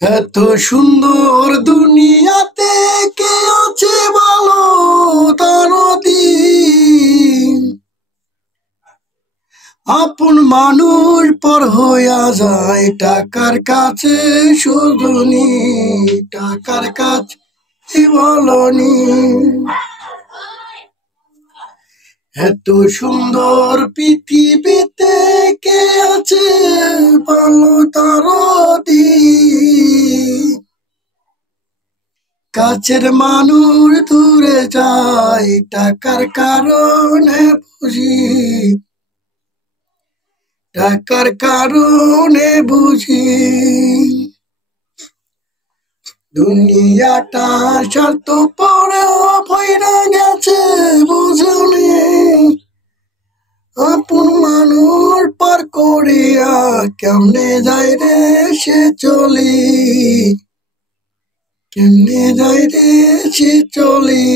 এত সুন্দর দুনিয়াতে কে আছে ভালো তার দিন আপন মানুষ পর হইয়া যায় টাকার কাছে শুধু নি টাকার কাছে বলনি এত সুন্দর পৃথিবীতে কে আছে ভালো তার দিন কাছের মানুষ দূরে যায় টাকার কারণে বুঝি টাকার কারণে বুঝি দুনিয়াটা স্বার্থ পরেও ভইরা গেছে বুঝলি আপন মানুষ পার করিয়া কেমনে যায় রে সে চলি কেমনে যায় রে সে চলি